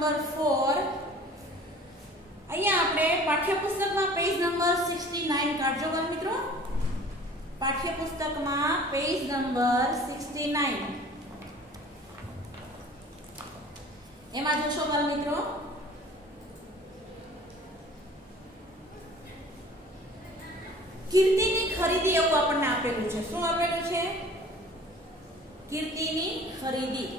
Number 4 અહીંયા આપણે પાઠ્યપુસ્તકમાં page number 69 કાઢજો બાળ મિત્રો. પાઠ્યપુસ્તકમાં પેજ નંબર 69 એમાં જોશો બાળ મિત્રો કીર્તિની ખરીદી એવું આપણને આપેલું છે. શું આપેલું છે? કીર્તિની ખરીદી.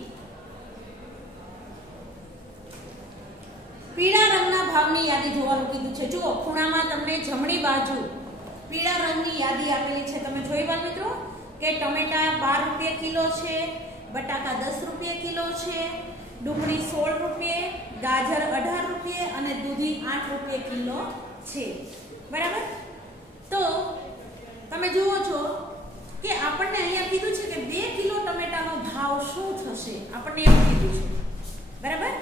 પીળા રંગના ભાવની યાદી જોવાનું કીધું છે. જુઓ ખૂણામાં તમને જમણી બાજુ પીળા રંગની યાદી આપેલી છે. તમે જોઈ બાળ મિત્રો કે ટમેટા 12 રૂપિયા કિલો છે, બટાકા 10 રૂપિયા કિલો છે, ડુંગળી 16 રૂપિયા, ગાજર 18 રૂપિયા અને દૂધી 8 રૂપિયા કિલો છે. બરાબર. તો તમે જુઓ છો કે આપણને અહીંયા કીધું છે કે 2 કિલો ટમેટાનો ભાવ શું થશે. આપણને એવું કીધું છે. બરાબર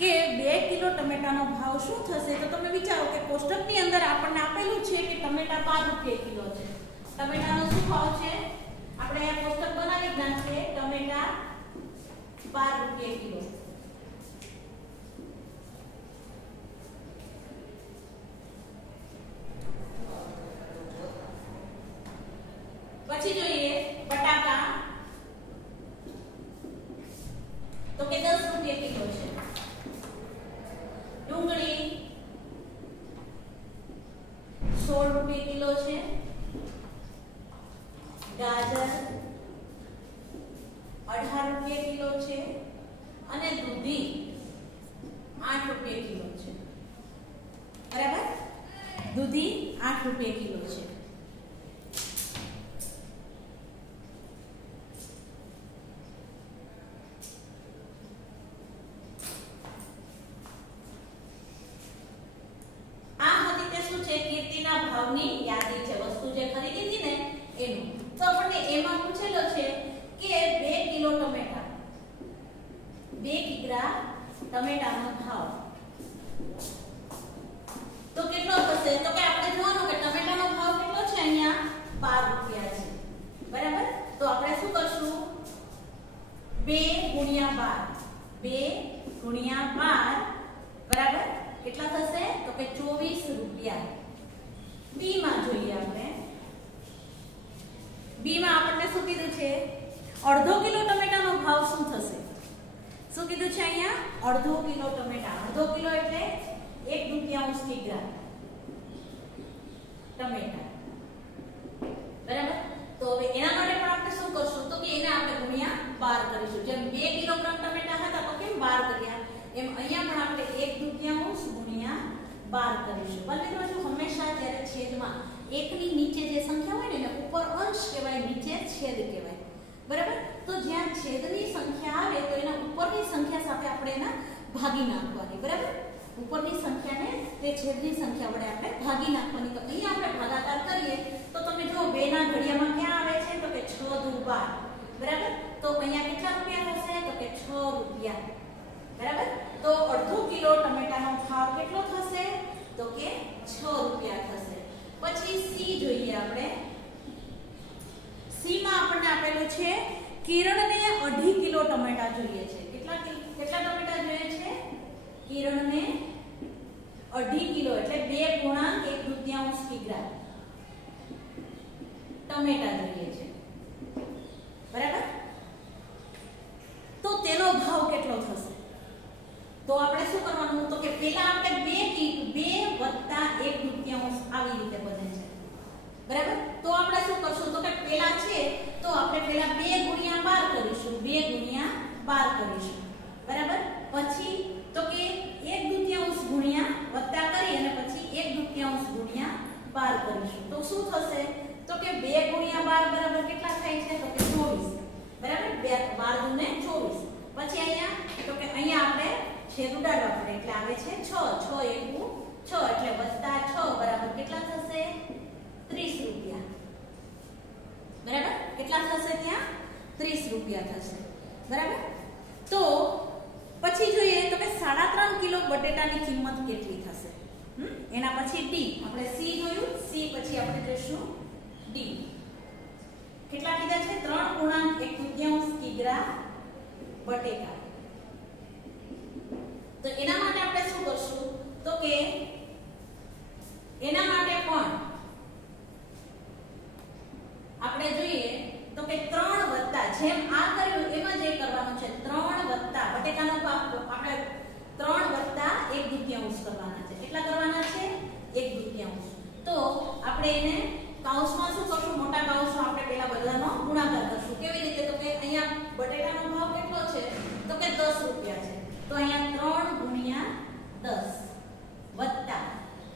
કે 2 કિલો ટમેટાનો ભાવ શું થશે. તો તમે વિચારો કે કોષ્ટકની અંદર આપણને આપેલું છે કે ટમેટા 12 રૂપિયા કિલો છે. ટમેટાનો શું ભાવ છે? આપણે અહીંયા કોષ્ટક બનાવી નાખીએ. ટમેટા 12 રૂપિયા કિલો. પછી જોઈએ બટાકા તો કે 10 રૂપિયા કિલો છે. ડુંગળી 16 રૂપિયા કિલો છે. ગાજર 18 રૂપિયા કિલો છે અને દૂધી 8 રૂપિયા કિલો છે. બરાબર. દૂધી 8 રૂપિયા કિલો છે. કીર્તિના ભાવની યાદી છે. વસ્તુ જે ખરીદી હતી ને એનું. તો આપણને એમાં પૂછેલો છે કે 2 કિલો ટમેટા 2 કિગ્રા ટમેટાનો ભાવ તો કેટલો થશે. તો કે આપણે જોવાનું કે ટમેટાનો ભાવ કેટલો છે. અહીંયા 12 રૂપિયા છે. બરાબર. તો આપણે શું કરશું? 2 ગુણ્યા 12 બરાબર કેટલા થશે? તો કે 24 રૂપિયા. બી માં જોઈએ આપણે. બી માં આપણને શું કીધું છે? અડધો કિલો ટમેટાનો ભાવ શું થશે? શું કીધું છે અહીંયા? અડધો કિલો ટમેટા. અડધો કિલો એટલે 1/2 કિગ્રા ટમેટા. બરાબર. તો હવે એના માટે પણ આપણે શું કરશું? તો કે એને આપણે ગુણ્યા 12 કરીશું. જેમ 2 કિલોગ્રામ ટમેટા હતા તો કેમ 12 કર્યા એમ અહીંયા પણ આપણે 1/2 ગુણ્યા 12 કરીશું. ભલે મિત્રો જો હંમેશા જ્યારે છેદમાં એકની નીચે જે સંખ્યા હોય ને એને ઉપર અંશ કહેવાય, નીચે છેદ કહેવાય. બરાબર. તો જ્યાં છેદની સંખ્યા આવે તો એના ઉપરની સંખ્યા સાથે આપણે એના ભાગી નાખવાની. બરાબર. ઉપરની સંખ્યાને તે છેદની સંખ્યા વડે આપણે ભાગી નાખવાની. તો અહીંયા આપણે ભાગાકાર કરીએ તો તમે જો 2 ના ઘડિયામાં ક્યાં આવે છે? તો કે 6 દુ 12. બરાબર. તો અહીંયા કેટલા રૂપિયા થશે? તો કે 6 રૂપિયા. બરાબર. તો અડધો કિલો ટમેટાનો ભાવ કેટલો થશે? તો કે 6 રૂપિયા થશે. પછી સી જોઈએ આપણે. સી માં આપણને આપેલું છે કિરણને 2.5 કિલો ટમેટા જોઈએ છે. કેટલા ટમેટા જોઈએ છે? કિરણને 2.5 કિલો એટલે 2 ગુણા 1/2 કિગ્રા ટમેટા જોઈએ છે. બરાબર. તો તેનો ભાવ કેટલો થશે? તો આપણે શું કરવાનું? તો કે પહેલા આપણે 2 વત્તા 1/2 આવી રીતે બને છે. બરાબર. તો આપણે શું કરશું? તો કે પહેલા છે તો આપણે પહેલા 2 ગુણ્યા 12 કરીશું. 2 ગુણ્યા 12 કરીશું. બરાબર. પછી તો કે 1/2 ગુણ્યા વત્તા કરી અને પછી 1/2 ગુણ્યા 12 કરીશું. તો શું થશે? તો કે 2 ગુણ્યા 12 બરાબર કેટલા થાય છે? તો કે 24. બરાબર. 12 દુને 24. પછી અહીંયા તો કે અહીંયા આપણે છેદ ઉડાડવા પડે એટલે આવે છે 6. 6 એકુ 6 એટલે વત્તા 6 બરાબર કેટલા થશે? 30 રૂપિયા. બરાબર. કેટલા થશે ત્યાં? 30 રૂપિયા થશે. બરાબર. તો પછી જોઈએ તો કે 3.5 કિલો બટેટાની કિંમત કેટલી થશે? એના પછી ડી. આપણે સી જોયું. સી પછી આપણે જોઈશું ડી. કેટલા કીધા છે? 3 ગુણ્યા 1/2 કિગ્રા બટેટા. તો એના માટે આપણે શું કરશું તો કે એના માટે પણ આપણે જોઈએ તો કે 3 વત્તા જેમ આ કર્યું એમ જ એ કરવાનું છે 3 વત્તા બટેકાનો ભાગ આપણે 3 વત્તા 1/2 કરવાના છે કેટલા કરવાના છે 1/2 તો આપણે એને કૌંસમાં શું કરશું મોટા કૌંસમાં આપણે પહેલા બધાનો ગુણાકાર કરશું કેવી રીતે તો કે અહીંયા બટેકાનો ભાવ કેટલો છે તો કે 10 રૂપિયા છે તો અહીંયા 3 ગુણ્યા 10 વત્તા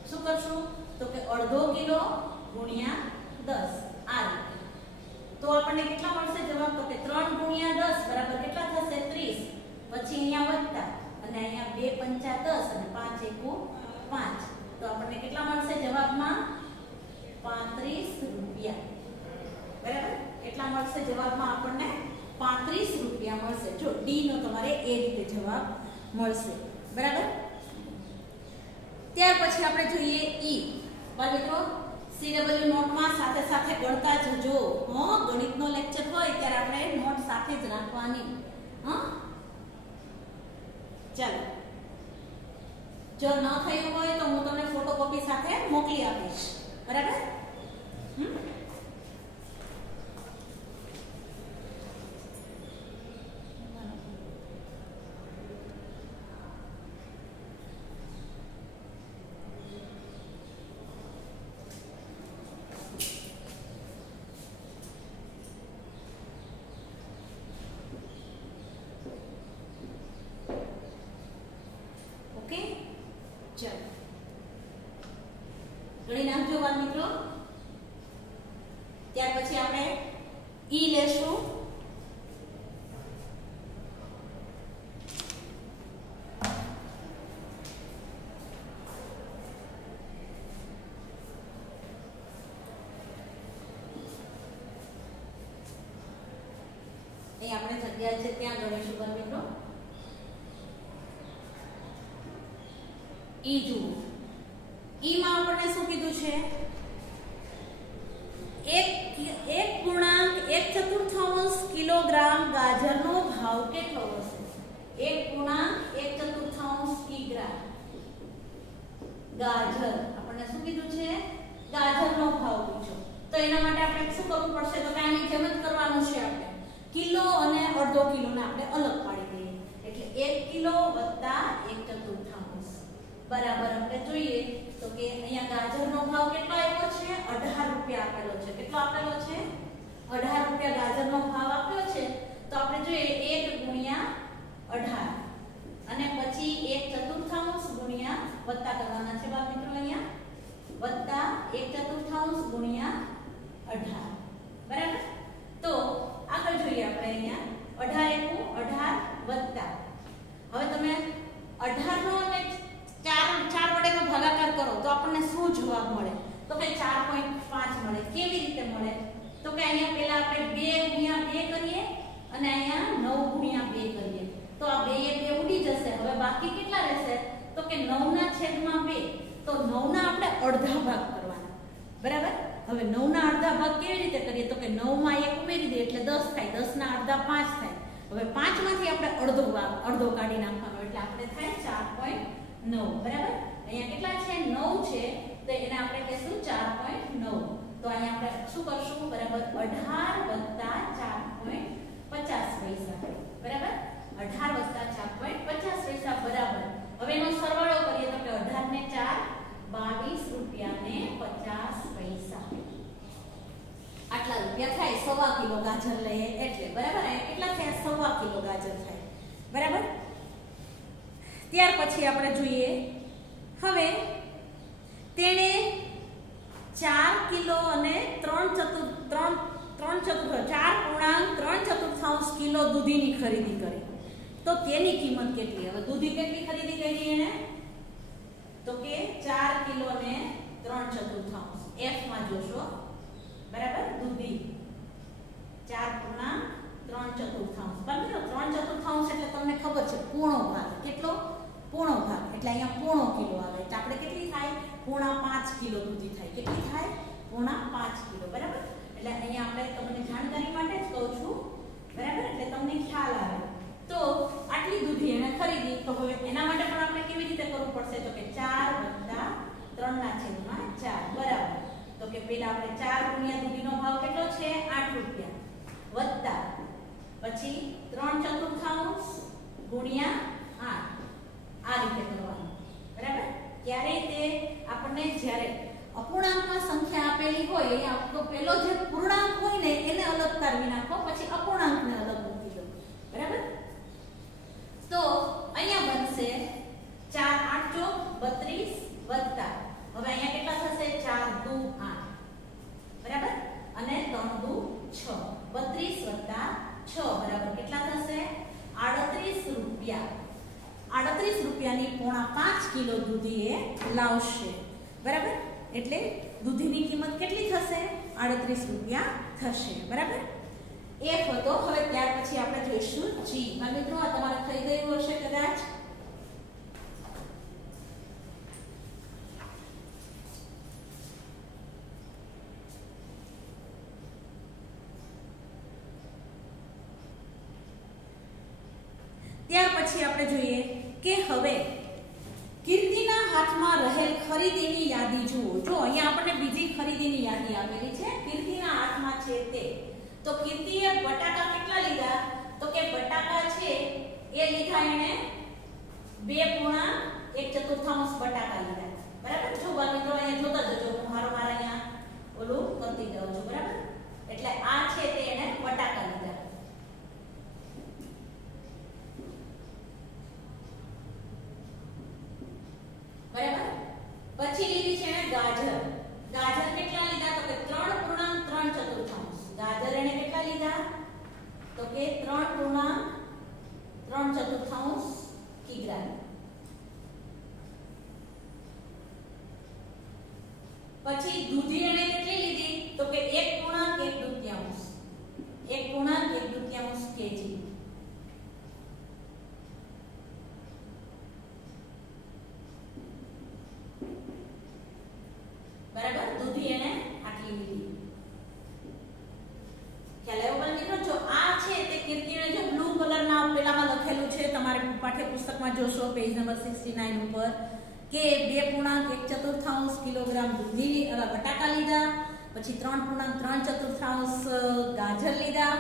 શું કરશું તો કે અડધો કિલો ગુણ્યા 10 આ રીતે તો આપણને કેટલા મળશે જવાબ તો કે 3 ગુણ્યા 10 બરાબર કેટલા થશે 30 પછી અહીંયા વત્તા અને અહીંયા 2 પંચા 10 અને 5 એકુ 5 તો આપણને કેટલા મળશે જવાબમાં 35 રૂપિયા બરાબર કેટલા મળશે જવાબમાં આપણને 35 રૂપિયા મળશે જો ડી નો તમારે એ રીતે જવાબ મળશે બરાબર ત્યાર પછી આપણે જોઈએ ઈ મિત્રો CW નોટમાં સાથે સાથે ગણતા જજો ગણિતનો લેક્ચર હોય ત્યારે આપણે નોટ સાથે જ રાખવાની ચાલો જો ન થયું હોય તો હું તમને ફોટોકોપી સાથે મોકલી આપીશ બરાબર ગણી નાખજો બાળ મિત્રો ત્યાર પછી આપણે ઈ લેશું અહીં આપણે જગ્યા છે ત્યાં ગણીશું બાળ મિત્રો ઈ જુઓ ઈ માં આપણને શું કીધું છે 1.1 કિલોગ્રામ ગાજરનો ભાવ કેટલો હશે 1.1 કિગ્રા ગાજર આપણને શું કીધું છે ગાજરનો ભાવ પૂછો તો એના માટે આપણે શું કરવું પડશે તો કે આની જેમ જ કરવાનું છે આપણે કિલો અને અડધો કિલો ને આપણે અલગ પાડી દઈએ એટલે 1 કિલો વત્તા 1/4 બરાબર આપણે જોઈએ તો કે અહીંયા ગાજરનો ભાવ કેટલો આવ્યો છે 18 રૂપિયા આપેલો છે કેટલો આપેલો છે 18 રૂપિયા ગાજરનો ભાવ આપ્યો છે તો આપણે જોઈએ 1 ગુણ્યા 18 અને પછી 1/4 ગુણ્યા વત્તા કરવાના છે બાળ મિત્રો અહીંયા વત્તા 1/4 ગુણ્યા 18 બરાબર તો આગળ જોઈએ આપણે અહીંયા 18 વત્તા હવે તમે 18 નો અને 4 વડેનો ભાગાકાર કરો તો આપણને શું જવાબ મળે તો કે 4.5 મળે કેવી રીતે મળે તો કે અહીંયા પહેલા આપણે 2 ગુણ્યા 2 કરીએ અને અહીંયા 9 ગુણ્યા 2 કરીએ તો આ 2 એ 2 ઉડી જશે હવે બાકી કેટલા રહેશે તો કે 9 ના છેદમાં 2 તો 9 ના આપણે અડધા ભાગ કરવાના બરાબર હવે 9 ના અડધા ભાગ કેવી રીતે કરીએ તો કે 9 માં 1 ઉમેરી દઈએ એટલે 10 થાય 10 ના અડધા 5 થાય હવે 5 માંથી આપણે અડધો કાઢી નાખવાનો એટલે આપણે થાય 4.9 બરાબર અહીંયા કેટલા છે 9 છે તો એને આપણે કહેશું 4.9 તો અહીંયા આપણે શું કરશું બરાબર 18 વત્તા 4.50 પૈસા બરાબર 18 વત્તા 4.50 પૈસા બરાબર હવે એનો સરવાળો કરીએ તો કે 18 ને 4 22 રૂપિયા ને 50 પૈસા આટલા રૂપિયા થાય 1.25 કિલો ગાજર લઈએ એટલે બરાબર કેટલા થયા 1.25 કિલો ગાજર થાય બરાબર ત્યાર પછી આપણે જોઈએ હવે તેણે 4 કિલો અને 4.3 કિલો દૂધીની ખરીદી કરી તો તેની કિંમત કેટલી હવે દૂધી કેટલી ખરીદી કરી એને તો કે 4 કિલો ને 3/4 F માં જોશો બરાબર દૂધી 4.3/4 બરાબર 3/4 એટલે તમને ખબર છે પૂર્ણો ભાગ કેટલો પૂર્ણો ભાગ એટલે અહીંયા પૂર્ણો કિલો આવે એટલે આપણે કેટલી થાય 5.5 કિલો દૂધી થાય કેટલી થાય 5.5 કિલો બરાબર એટલે અહીંયા આપણે તમને જાણકારી માટે જ કહું છું બરાબર એટલે તમને ખ્યાલ આવે તો આટલી દૂધી એને ખરીદી તો હવે એના માટે પણ પછી 3/4 ગુણ્યા 8 આ રીતે કરવાનું બરાબર। ક્યારે તે આપણને જ્યારે અપૂર્ણાંકમાં સંખ્યા આપેલી હોય અહીંયા તો પેલો જે પૂર્ણાંક હોય ને એને અલગ કાઢી નાખો, પછી અપૂર્ણાંકને અલગ મૂકી દો બરાબર। તો અહીંયા બનશે 4 8 32 વત્તા હવે અહીંયા કેટલા થશે 4 2 8 બરાબર અને 3 2 6 32 વત્તા 6 બરાબર કેટલા થશે 38 રૂપિયા। 38 રૂપિયાની 4.5 કિલો દૂધી એ લાવશે બરાબર। એટલે દૂધીની કિંમત કેટલી થશે 38 રૂપિયા થશે બરાબર। એફ હતો। હવે ત્યાર પછી આપણે જોઈશું જી। માં મિત્રો આ તમારે થઈ ગયું હશે કદાચ। ત્યાર પછી આપણે જોઈએ કે હવે કીર્તિના હાથમાં રહેલ ખરીદીની યાદી જુઓ। જો અહીંયા આપણને બીજી ખરીદીની યાદી આપેલી છે, કીર્તિના હાથમાં છે તે। તો કીર્તિએ બટાકા કેટલા લીધા તો કે બટાકા છે એ લીધા એને 2.1/4 બટાકા લીધા બરાબર। જો બાળ મિત્રો અહીંયા જોતા જજો, હું મારો અહીંયા ઓલું કરતી જાઉં છું બરાબર। એટલે આ છે તે એને બટાકા લીધા બરાબર। પછી લીધી છે એને ગાજર। ગાજર કેટલા લીધા તો કે 3.3/4 ગાજર એને કેટલા લીધા તો કે 3.3/4 કિગ્રા। પછી દૂધી એને કેટલી લીધી તો કે 1.1/2 કેજી બરાબર। દૂધી એને આટલી લીધી ખ્યાલ આવ્યો મિત્રો। જો આ છે તે કીર્તિને જો બ્લુ કલરના પેલામાં લખેલું છે, તમારે પાઠ્યપુસ્તકમાં જોશો પેજ નંબર 69 ઉપર કે 2.1/4 કિલોગ્રામ દૂધી બટાકા લીધા, પછી 3.3/4 ગાજર લીધા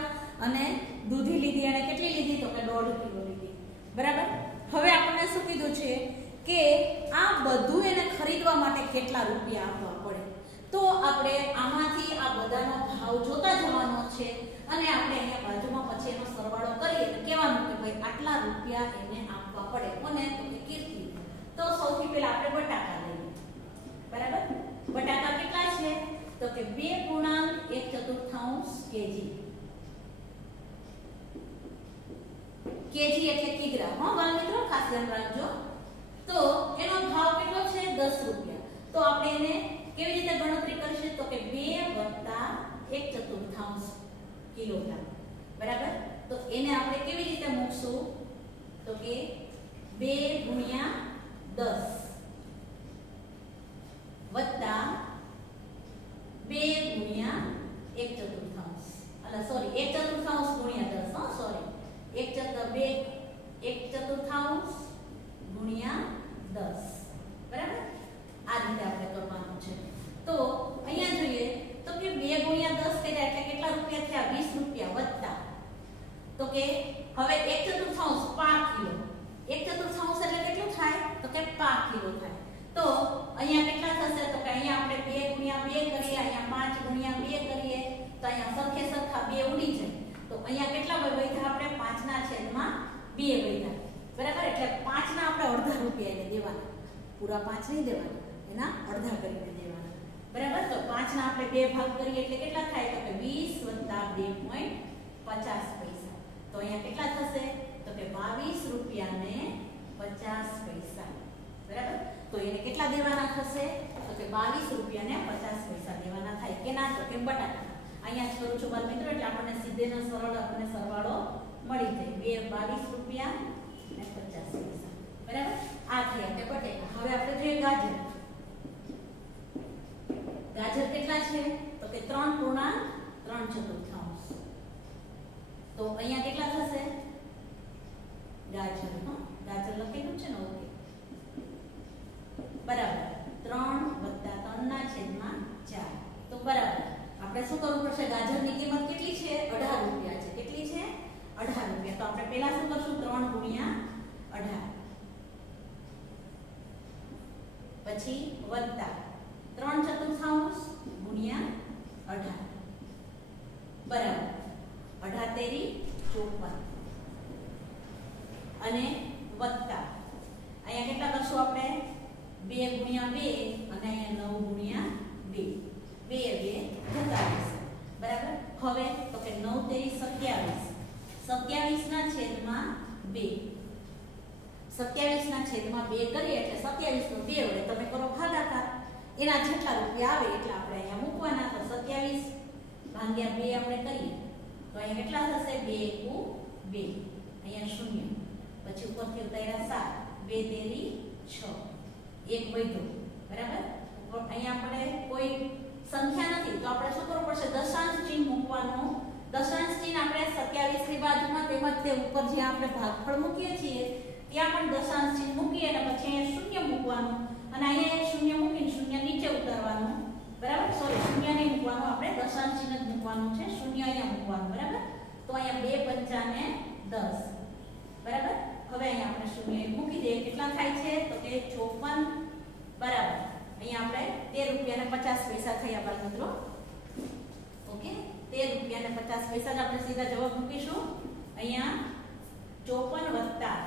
અને દૂધી લીધી અને કેટલી લીધી તો કે 1.5 કિલો લીધી બરાબર। હવે આપણને શું કીધું છે કે આ બધું એને ખરીદવા માટે કેટલા રૂપિયા આપવા પડે। તો આપણે આમાંથી આ બધાનો ભાવ જોતા જવાનો છે અને આપણે અહીંયા બાજુમાં પછી એનો સરવાળો કરીએ તો કહેવાનું કે ભાઈ આટલા રૂપિયા એને આપવા પડે કોને તો કે કીર્તિ। તો સૌથી પહેલા આપણે બટાકા લઈએ બરાબર। બટાકા કેટલા છે તો કે 2.1/4 કેજી। કેજી એટલે કિગ્રા હો બાળ મિત્રો, ખાસ ધ્યાન રાખજો। તો એનો ભાવ કેટલો છે 10 રૂપિયા। તો આપણે એને કેવી રીતે ગણતરી કરીશું તો કે 2.1/4 કિલોગ્રામ બરાબર। તો એને આપણે કેવી રીતે મૂકશું તો કે 2 * 10 વત્તા 2 * 1/4 અલા સોરી 1/4 ગુણ્યા 10 હો સોરી 1/4 ગુણ્યા 10 બરાબર। આ રીતે આપણે કરવાનું છે। તો અહીંયા જોઈએ તો કે 2 * 10 કર્યા એટલે કેટલા રૂપિયા થયા 20 રૂપિયા વત્તા તો કે હવે 1/4 5 કિલો 1/4 એટલે કેટલું થાય તો કે 5 કિલો થાય। તો અહીંયા કેટલા થશે તો કે અહીંયા આપણે 2 * 2 કરીએ, અહીંયા 5 * 2 કરીએ તો અહીંયા સરખે સરખા 2 ઉડી જાય। તો અહીંયા કેટલા વધ્યા આપણે 5 ના છેદમાં 2 વધ્યા બરાબર। એટલે 5 ના આપણે અડધા રૂપિયા એને દેવાના, પૂરા 5 નહીં દેવાના, એના અડધા કરીને દેવાના બરાબર। તો 5 ના આપણે 2 ભાગ કરીએ એટલે કેટલા થાય તો કે 20 + 2.50 પૈસા। તો અહીંયા કેટલા થશે તો કે 22 રૂપિયા ને 50 પૈસા બરાબર। તો એને કેટલા દેવાના થશે તો કે 22 રૂપિયા ને 50 પૈસા દેવાના થાય કે ના તો કે બટાકા। અહીંયા જ કરું છું બાળ મિત્રો એટલે આપણને સીધેનો સરળ આપણને સરવાળો મળી જાય 22 રૂપિયા ને 50 પૈસા બરાબર। આ થઈ આપણે બટેકા। હવે આપણે જોઈએ ગાજર। ગાજર કેટલા છે તો કે 3.3/4 તો અહીંયા કેટલા થશે ગાજર હા ગાજર લખેલું છે ને ઓકે બરાબર 3 + 3/4 તો બરાબર આપણે શું કરવું પડશે ગાજરની કિંમત કેટલી છે 18 રૂપિયા છે। કેટલી છે 18 વત્તા 3/4 ગુણ્યા 18 બરાબર 18 તેરી 54 અને વત્તા અહીંયા કેટલા કરશું આપણે 2 ગુણ્યા 2 અને અહીંયા 9 ગુણ્યા 2 જતા રહેશે બરાબર હવે તો કે 9 તેરી 27 27 ના છેદમાં 2 27 ના છેદમાં 2 કરીએ એટલે 27 નો 2 વડે તમે કરો ભાગાકાર એના જેટલા રૂપિયા આવે એટલા આપણે અહીંયા મૂકવાના તો 27 ભાગ્યા 2 આપણે કરીએ તો અહીંયા કેટલા થશે 2 * 2 અહીંયા 0 પછી ઉપરથી ઉતાર્યા 7 2 તેરી 6 એક વધ્યો બરાબર અહીંયા આપણે કોઈ સંખ્યા નથી તો આપણે શું કરવું પડશે દશાંશ ચિહ્ન મૂકવાનું દશાંશ ચિહ્ન આપણે 27 ની બાજુમાં તેમજ તે ઉપર જે આપણે ભાગફળ મૂકીએ છીએ ત્યાં પણ દશાંશ ચિહ્ન મૂકીએ અને પછી અહીંયા શૂન્ય મૂકવાનું અને અહીંયા એક શૂન્ય મૂકીને શૂન્ય નીચે ઉતારવાનું બરાબર સોરી શૂન્ય નહીં મૂકવાનું આપણે દશાંશ ચિહ્ન જ મૂકવાનું છે શૂન્ય અહીંયા મૂકવાનું બરાબર તો અહીંયા 2 × 5 = 10 બરાબર હવે અહીંયા આપણે શૂન્ય મૂકી દઈએ કેટલા થાય છે તો કે 54 બરાબર અહીંયા આપણે 13 રૂપિયા અને 50 પૈસા થયા બાળ મિત્રો ઓકે 13 રૂપિયા અને 50 પૈસા જ આપણે સીધા જવાબ મૂકીશું અહીંયા 54 વત્તા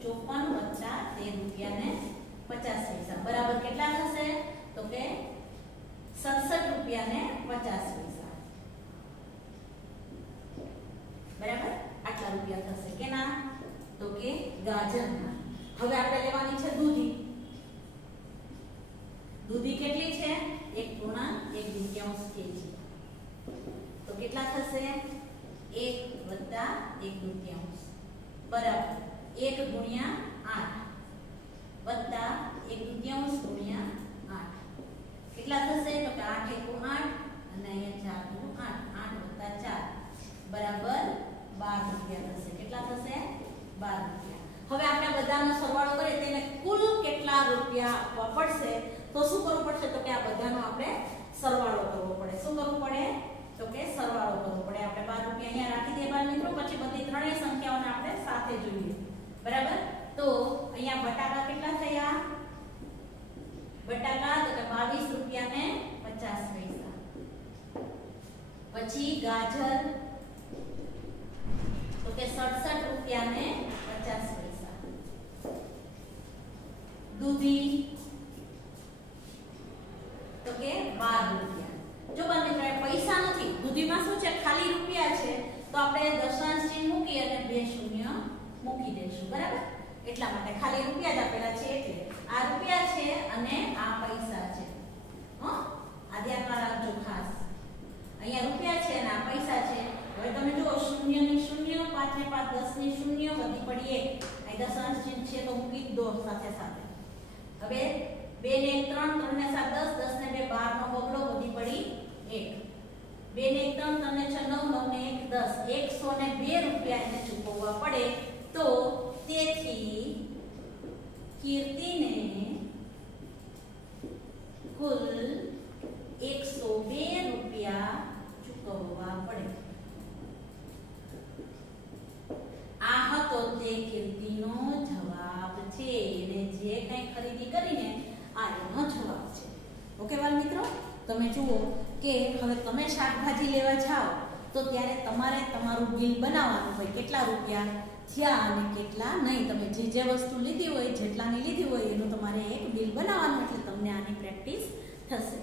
13 રૂપિયા અને 50 પૈસા બરાબર કેટલા થશે તો કે 67 રૂપિયા અને 50 પૈસા બરાબર આટલા રૂપિયા થશે કેના તો કે ગાજરના હવે આપણે લેવાની છે દૂધી કેટલી છે 1.1 kg તો કેટલા થશે 1 + 1/2 બરાબર 1 × 8 વત્તા 1/2 ગુણ્યા 8 કેટલા થશે તો કે 8 * 1 8 અને અહીંયા 4 * 8 8 + 4 બરાબર 12 રૂપિયા થશે કેટલા થશે 12 રૂપિયા હવે આપણે બધાનો સરવાળો કરીએ તેને કુલ કેટલા રૂપિયા આપવા પડશે તો શું કરવું પડશે તો કે આ બધાનો આપણે સરવાળો કરવો પડે શું કરવું પડે તો કે સરવાળો કરવો પડે આપણે 12 રૂપિયા અહીંયા રાખી દઈએ બાળ મિત્રો પછી બધી ત્રણેય સંખ્યાઓને આપણે સાથે જોઈએ બરાબર તો અહીંયા બટાકા કેટલા થયા બટાકા તો કે 22 રૂપિયા ને 50 પૈસા પછી ગાજર તો કે 67 રૂપિયા ને 50 પૈસા દૂધી તો કે 12 રૂપિયા જો બાળ મિત્રો પૈસા નથી દૂધીમાં શું છે ખાલી રૂપિયા છે તો આપણે દશાંશ ચિહ્ન મૂકી અને 2 શૂન્ય મૂકી દઈશું બરાબર એટલા માટે ખાલી રૂપિયા જ આપેલા છે એટલે આ રૂપિયા છે અને આ પૈસા છે આ ધ્યાનમાં રાખજો ખાસ અહીંયા રૂપિયા છે અને આ પૈસા છે હવે તમે જુઓ 0 ની 0 5 ને 5 10 ની 0 વધી પડી 1 અહીં દશાંશ ચિહ્ન છે તો મૂકી દો સાથે સાથે હવે 2 ને 1 3 3 ને 7 10 10 ને 2 12 નો બગડો વધી પડી 1 2 ને 1 3 3 ને 6 9 9 ને 1 10 102 રૂપિયા એને ચૂકવવા પડે તો તેથી કીર્તિને કુલ 102 રૂપિયા ચૂકવવા પડે આ હતો તે કીર્તિનો જવાબ છે એને જે કંઈ ખરીદી કરીને આ એનો જવાબ છે ઓકે બાળ મિત્રો તમે જુઓ કે હવે તમે શાકભાજી લેવા જાઓ તો ત્યારે તમારે તમારું બિલ બનાવવાનું હોય કેટલા રૂપિયા થયા અને કેટલા નહીં તમે જે વસ્તુ લીધી હોય જેટલાની લીધી હોય એનું તમારે એક બિલ બનાવવાનું એટલે તમને આની પ્રેક્ટિસ થશે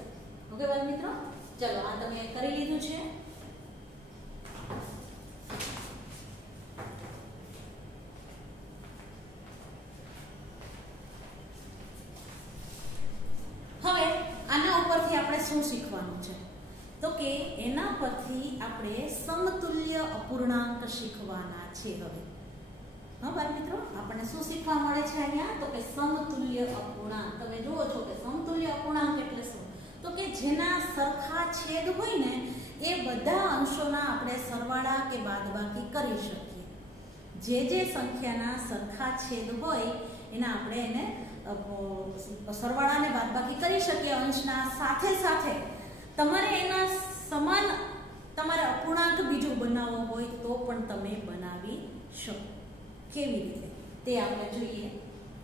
ઓકે બાળ મિત્રો ચલો આ તમે કરી લીધું છે હવે આના ઉપરથી આપણે શું શીખવાનું છે તો કે એના પરથી આપણે સમતુલ્ય અપૂર્ણાંક શીખવાના છે હવે હા બાળ મિત્રો આપણને શું શીખવા મળે છે અહીંયા તો કે સમતુલ્ય અપૂર્ણાંક તમે જુઓ છો કે સમતુલ્ય અપૂર્ણાંક એટલે શું તો કે જેના સરખા છેદ હોય ને એ બધા અંશોના આપણે સરવાળા કે બાદબાકી કરી શકીએ જે સંખ્યાના સરખા છેદ હોય એના આપણે એને સરવાળાને બાદબાકી કરી શકીએ અંશના સાથે સાથે તમારે એના સમાન તમારે અપૂર્ણાંક બીજું બનાવવો હોય તો પણ તમે બનાવી શકો કેવી રીતે તે આપણે જોઈએ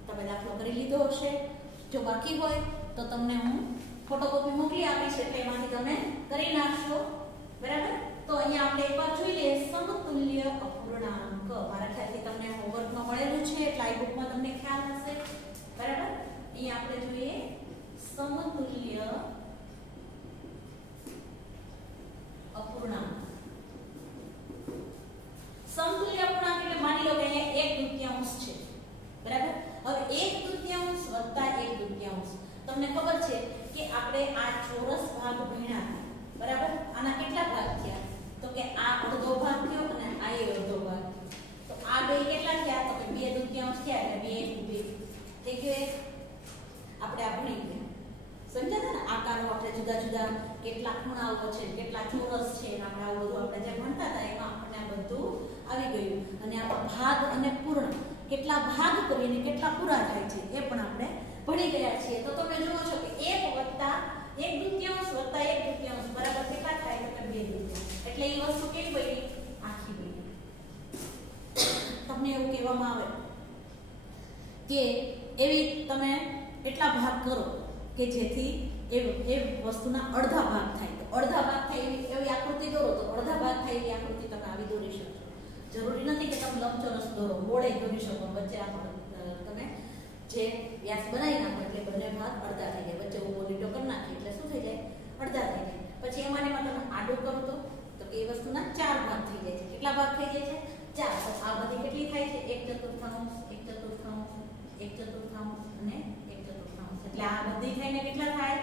તમે દાખલો કરી લીધો હશે. જો બાકી હોય તો તમને હું ફોટોકોપી મોકલી આપીશ એટલે એમાંથી તમે કરી નાખશો. બરાબર. તો અહીંયા આપણે એકવાર જોઈ લઈએ સમતુલ્ય અપૂર્ણાંક. મારા ખ્યાલથી તમને હોમવર્કમાં મળેલું છે એટલે આ બુકમાં તમને ખ્યાલ હશે. બરાબર. અહીંયા આપણે જોઈએ સમતુલ્ય અપૂર્ણાંક. સમતુલ્ય અપૂર્ણાંક એટલે માની લો કે અહીંયા 1/2 છે. બરાબર. હવે 1/2 વત્તા 1/2 તમને ખબર છે કે આપણે આ ચોરસ ભાગ ભણ્યા. બરાબર. આના કેટલા ભાગ થયા? તો કે આ અડધો ભાગ થયો અને આ અડધો ભાગ થયો. તો આ બે કેટલા થયા? તો કે 2/2 થયા એટલે 2 તે કે આપણે આ ભણી ગયા. સમજાતા ને? આકારો આપણે જુદા જુદા કેટલા ખૂણાઓ છે, કેટલા ચોરસ છે, આપણે આ બધું આપણે જે ભણતા હતા એમાં આપણને આ બધું આવી ગયું. અને આ ભાગ અને પૂર્ણ કેટલા ભાગ કરીને કેટલા પૂરા થાય છે એ પણ આપણે ભણી ગયા છીએ. તો તમે જુઓ છો કે 1 વત્તા 1/2 વત્તા 1/2 બરાબર કેટલા થાય? તો કે 2/2. એટલે એ વસ્તુ કેવી બની? આખી બની. તમને એવું કહેવામાં આવે કે એવી તમે એટલા ભાગ કરો કે જેથી એ વસ્તુના અડધા ભાગ થાય. તો અડધા ભાગ થાય એવી આકૃતિ દોરો તો અડધા ભાગ થાય એવી આકૃતિ તમે આવી દોરી શકશો. જરૂરી નથી કે તમે લંબચોરસ દોરો, મોડે દોરી શકો. વચ્ચે તમે જે વ્યાસ બનાવી નાખો એટલે બંને ભાગ અડધા થઈ જાય. વચ્ચે ઊભો લીટો કરી નાખી એટલે શું થઈ જાય? અડધા થઈ જાય. પછી એમાં તમે આડું કરો તો એ વસ્તુના 4 ભાગ થઈ જાય છે. કેટલા ભાગ થઈ જાય છે? 4. તો આ બધી કેટલી થાય છે? 1/4 1/4 અને 1/4. એટલે આ બધી થઈને કેટલા થાય?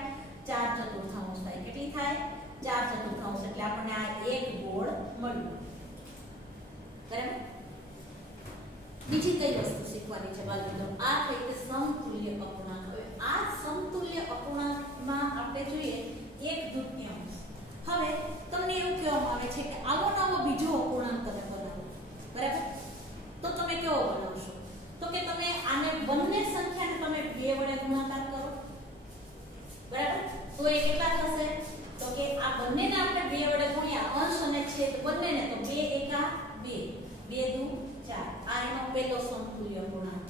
4/4 થાય. કેટલી થાય? 4/4. એટલે આપણને આ એક ગોળ મળ્યું. બરાબર. બીજી કઈ વસ્તુ શીખવાની છે બાળકો? આ થઈ કે સમતુલ્ય અપૂર્ણાંક. હવે આ સમતુલ્ય અપૂર્ણાંકમાં આપણે જોઈએ 1/2. હવે તમને એવું કહેવામાં આવે છે કે આવો નવો બીજો અપૂર્ણાંક તમે બનાવો. બરાબર. તો તમે કેવો બનાવશો? તો કે તમે આને બંને સંખ્યાને તમે 2 વડે ગુણાકાર કરો. બરાબર. તો એ કેટલા થશે? તો કે આ બંનેને આપણે 2 વડે ગુણ્યા અંશ અને છેદ બંનેને તો 2 એકા 2 2 દુ 4. આ એનો પહેલો સમતુલ્ય અપૂર્ણાંક.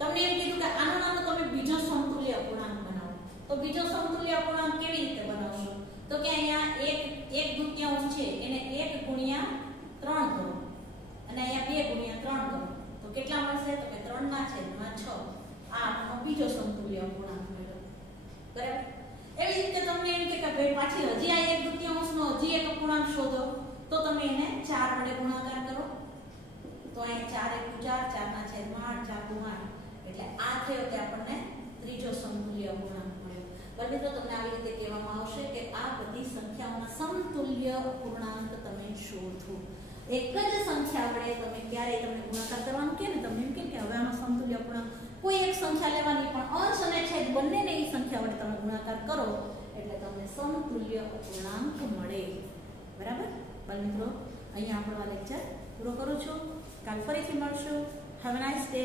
તમને એમ કીધું કે આનો નાનો તમે બીજો સમતુલ્ય અપૂર્ણાંક બનાવો. તો બીજો સમતુલ્ય અપૂર્ણાંક કેવી રીતે બનાવશો? તો કે અહીંયા 1/2 છે એને 1 ગુણ્યા 3 કરો અને અહીંયા 2 ગુણ્યા 3 કરો તો કેટલા મળશે? તો કે 3/6. આ આપણો બીજો સમતુલ્ય અપૂર્ણાંક મળ્યો. બરાબર. એવી રીતે તમને એમ કે ભાઈ પાછી હજી આ 1/2 નો હજી એક અપૂર્ણાંક શોધો તો તમે એને 4 વડે ગુણાકાર કરો. તો અહીંયા 4 × 4 4/8 4 એટલે આ થયો કે આપણને ત્રીજો સમતુલ્ય અપૂર્ણાંક મળ્યો. બરાબર. તો તમને આવી રીતે કહેવામાં આવશે કે આ બધી સંખ્યાઓના સમતુલ્ય અપૂર્ણાંક તમે શોધો. એક જ સંખ્યા વડે તમે ક્યારેય તમને ગુણાકાર કરવાનું કે ને તમને એમ કે હવે આનો સમતુલ્ય અપૂર્ણાંક કોઈ એક સંખ્યા લેવાની પણ અંશ અને છેદ બંનેને એ સંખ્યા વડે તમે ગુણાકાર કરો એટલે તમને સમતુલ્ય અપૂર્ણાંક મળે. બરાબર. બાળ મિત્રો, અહીંયા આપણો આ લેક્ચર પૂરો કરું છું. કાલ ફરીથી મળશું. Have a nice day.